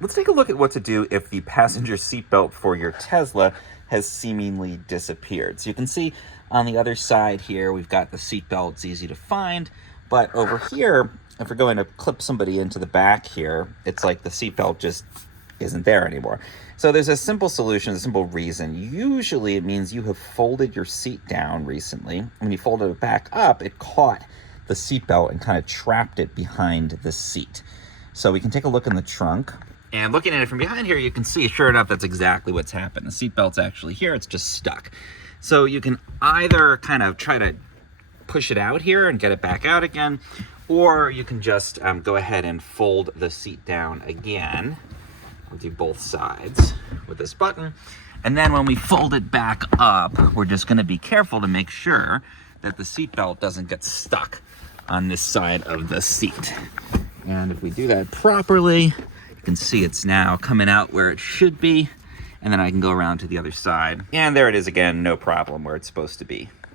let's take a look at what to do if the passenger seatbelt for your Tesla has seemingly disappeared. So you can see on the other side here, we've got the seatbelt. It's easy to find. But over here, if we're going to clip somebody into the back here, it's like the seatbelt just isn't there anymore. So there's a simple solution, a simple reason. Usually it means you have folded your seat down recently. When you folded it back up, it caught the seatbelt and kind of trapped it behind the seat. So we can take a look in the trunk. And looking at it from behind here, you can see, sure enough, that's exactly what's happened. The seatbelt's actually here, it's just stuck. So you can either kind of try to push it out here and get it back out again, or you can just go ahead and fold the seat down again. I'll do both sides with this button. And then when we fold it back up, we're just gonna be careful to make sure that the seatbelt doesn't get stuck on this side of the seat. And if we do that properly, you can see it's now coming out where it should be. And then I can go around to the other side. And there it is again, no problem where it's supposed to be.